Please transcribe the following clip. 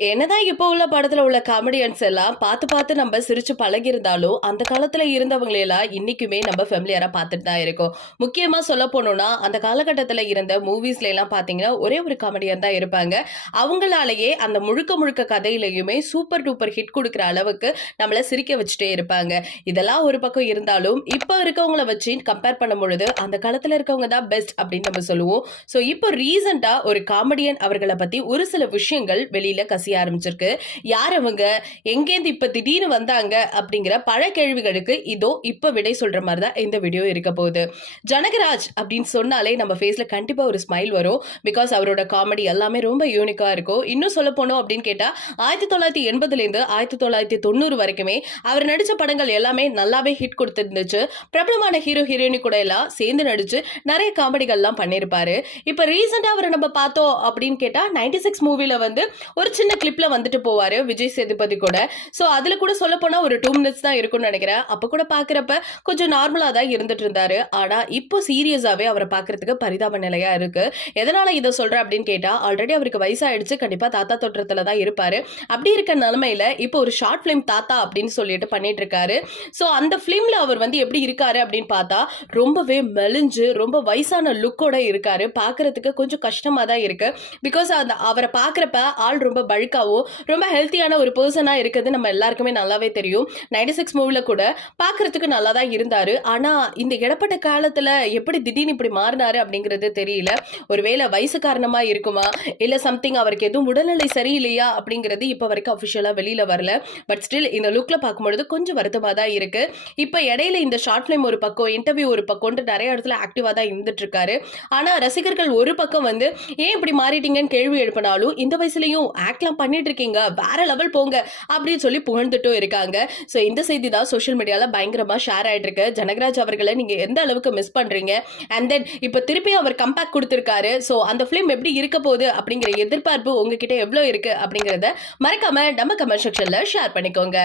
என்னதான் இப்போ உள்ள படத்துல உள்ள காமெடியன்ஸ் எல்லாம் பார்த்து பார்த்து நம்ம சிரிச்சு பழகியிருந்தாலும் அந்த காலத்துல இருந்தவங்களையெல்லாம் இன்னைக்குமே நம்ம ஃபெமிலியரா பார்த்துட்டு தான் இருக்கோம். முக்கியமா சொல்ல போனோம்னா அந்த காலகட்டத்துல இருந்த மூவிஸ்ல எல்லாம் பாத்தீங்கன்னா ஒரே ஒரு காமெடியன் தான் இருப்பாங்க. அவங்களாலேயே அந்த முழுக்க முழுக்க கதையிலையுமே சூப்பர் டூப்பர் ஹிட் கொடுக்குற அளவுக்கு நம்மள சிரிக்க வச்சுட்டே இருப்பாங்க. இதெல்லாம் ஒரு பக்கம் இருந்தாலும் இப்போ இருக்கவங்கள வச்சு கம்பேர் பண்ணும் பொழுது அந்த காலத்துல இருக்கவங்க தான் பெஸ்ட் அப்படின்னு நம்ம சொல்லுவோம். ஸோ இப்போ ரீசெண்டா ஒரு காமெடியன் அவர்களை பத்தி ஒரு சில விஷயங்கள் வெளியில கசிய ஆரம்பிச்சிருக்கு. யார் அவங்க, எங்கேருந்து இப்ப திடீர்னு வந்தாங்க அப்படிங்கிற பல கேள்விகளுக்கு இதோ இப்ப விடை சொல்ற மாதிரி தான் இந்த வீடியோ இருக்க போகுது. ஜனகராஜ் அப்படின்னு சொன்னாலே நம்ம ஃபேஸ்ல கண்டிப்பா ஒரு ஸ்மைல் வரும். பிகாஸ் அவரோட காமெடி எல்லாமே ரொம்ப யூனிக்கா இருக்கும். இன்னும் சொல்ல போனோம் அப்படின்னு கேட்டா 1980ல இருந்து 1990 வரைக்குமே அவர் நடிச்ச படங்கள் எல்லாமே நல்லாவே ஹிட் கொடுத்திருந்துச்சு. பிரபலமான ஹீரோ ஹீரோயினி கூட எல்லாம் சேர்ந்து நடிச்சு நிறைய காமெடிகள் எல்லாம் பண்ணிருப்பாரு. இப்ப ரீசெண்டா அவரை நம்ம பார்த்தோம் அப்படின்னு கேட்டா 96 மூவில வந்து ஒரு சின்ன கிளிப்ல வந்துட்டு போவாரு விஜய் சேதுபதி கூட. சோ அதுல கூட சொல்ல போனா ஒரு 2 மினிட்ஸ் தான் இருக்கும்னு நினைக்கிறேன். அப்ப கூட பாக்குறப்ப கொஞ்சம் நார்மலா தான் இருந்துட்டு இருந்தாரு. ஆனா இப்போ சீரியஸாவே அவரை பாக்குறதுக்கு பரிதாப நிலையா இருக்கு. எதனால இதை சொல்றேன் அப்படின்னு கேட்டா ஆல்ரெடி அவருக்கு வயசாயிடுச்சு. கண்டிப்பா தாத்தா தொற்றத்துல தான் இருப்பாரு. அப்படி இருக்க நிலைமையில இப்போ ஒரு ஷார்ட் பிலிம் தாத்தா அப்படின்னு சொல்லிட்டு பண்ணிட்டு இருக்காரு. சோ அந்த பிலிம்ல அவர் வந்து எப்படி இருக்காரு அப்படின்னு பார்த்தா ரொம்பவே மெலிஞ்சு ரொம்ப வயசான லுக்கோட இருக்காரு. பாக்குறதுக்கு கொஞ்சம் கஷ்டமா தான் இருக்கு. பிகாஸ் அந்த அவரை பாக்குறப்ப ஆள் ரொம்ப பல்காவோ ரொம்ப ஹெல்த்தியான ஒரு பர்சனா இருக்குது நம்ம எல்லாருக்குமே நல்லாவே தெரியும். 96 மூவில கூட பாக்குறதுக்கு நல்லா தான் இருந்தாரு. ஆனா இந்த இடப்பட்ட காலத்துல எப்படி திடீர்னு இப்படி மாறினாரு அப்படிங்கிறது தெரியல. ஒருவேளை வயசு காரணமா இருக்குமா, இல்ல சம்திங் அவருக்கு எதுவும் உடல்நிலை சரியில்லையா அப்படிங்கிறது இப்ப வரைக்கும் அபிஷியலா வெளியில வரல. பட் ஸ்டில் இந்த லுக்ல பார்க்கும்பொழுது கொஞ்சம் வருத்தமா தான் இருக்கு. இப்ப இடையில இந்த ஷார்ட் பிலிம் ஒரு பக்கம், இன்டர்வியூ ஒரு பக்கம் நிறைய இடத்துல ஆக்டிவா தான் இருந்துட்டு இருக்காரு. ஆனா ரசிகர்கள் ஒரு பக்கம் வந்து ஏன் இப்படி மாறிட்டீங்கன்னு கேள்வி எழுப்பினாலும் இந்த வயசுலயும் ஆக்ட்லாம் பண்ணிட்டு இருக்கீங்க, வேற லெவல் போங்க அப்படின்னு சொல்லி புகழ்ந்துட்டும் இருக்காங்க. சோ இந்த செய்தி தான் சோஷியல் மீடியால பயங்கரமா ஷேர் ஆயிட்டு இருக்கு. ஜனகராஜ் அவர்களை நீங்க எந்த அளவுக்கு மிஸ் பண்றீங்க, அண்ட் தென் இப்ப திருப்பி அவர் கம்பேக் கொடுத்திருக்காரு. சோ அந்த பிலிம் எப்படி இருக்க போகுது அப்படிங்கிற எதிர்பார்ப்பு உங்ககிட்ட எவ்வளவு இருக்கு அப்படிங்கறத மறக்காம நம்ம கமெண்ட் செக்ஷன்ல ஷேர் பண்ணிக்கோங்க.